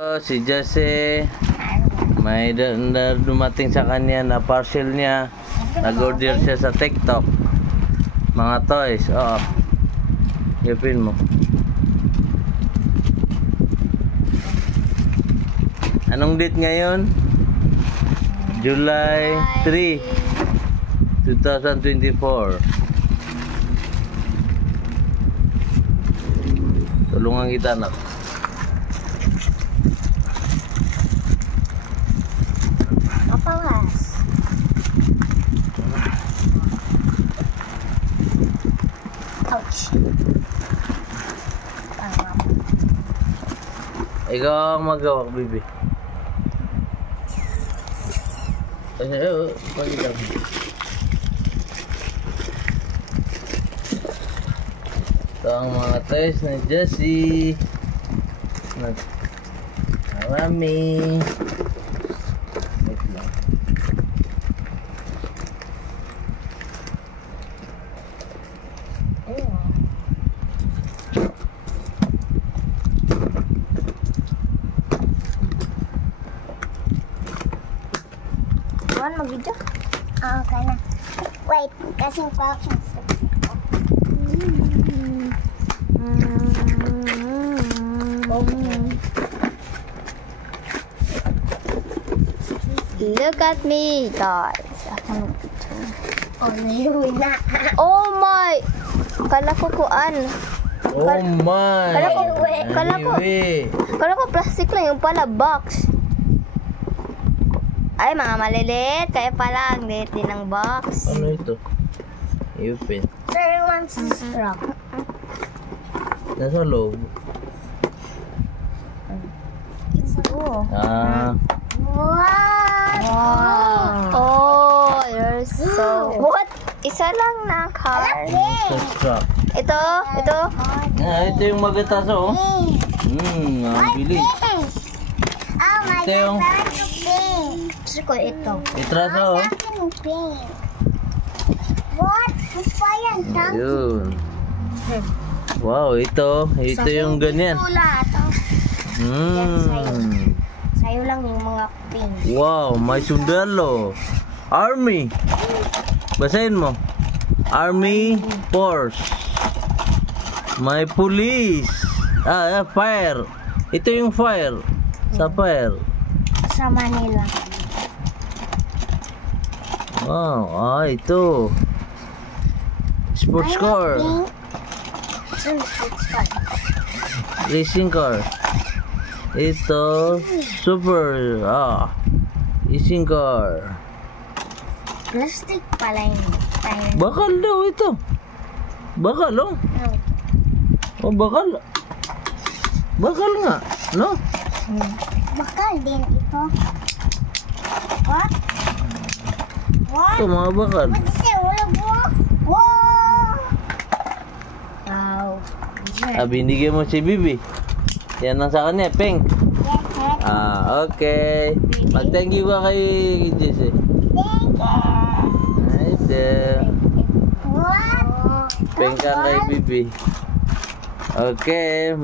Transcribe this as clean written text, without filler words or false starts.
Si Jesse, may dumating sa kanya na parcel niya. Nag-order siya sa TikTok. Mga toys. Oo. Yapin mo. Anong date ngayon? July 3, 2024. Tulungan kita, anak. Papawas. Ouch. Ikaw ang magawak, baby. Pagkita mo. Ito ang mga toys ni Jessie. Marami. Wait lang. Buwan mag-video? Okay na. Wait, kasing pa ako. Look at me, guys. Oh, naiuwi na. Oh my! Kala ko kuan. Oh my! Kala ko plastic lang, yung pala box. Ay, mga maliliit. Kaya pala, ang liit din ng box. Ano ito? Ipin. Sir wants to strap. Nasa loob. Oh. Ah. Wow! Oh, you're so... What? Isa lang na card. Subscribe. Ito. Ito yung magataso. Ang bilis. Oh my Ito yung God, pink. Gusto ko ito. itraso. Pink. What? Ano pa yan? Yun. Wow, ito yung ganyan. Tula ito. Sa'yo lang yung mga pink. Wow, may sundalo. Army. Basahin mo. Army Force. May police. Fire. Ito yung fire. Sa fire. Sa Manila. Wow, ito. Sports car. Sports car. Racing car. Ito, super, racing car. Plastic pala yung tayo. Bakal daw ito. Bakal, oh. Oh, bakal. Bakal nga, no? Bakal din ito. What? What? Ito, mga bakal. What's it? Wow! Wow. Binigyan mo si Bibi. Yan ang sa kanya, pink. Yes, Okay. Mag-thank you ka kay Jesse. thank you. Ito. What? Pink ka kay Bibi. Okay,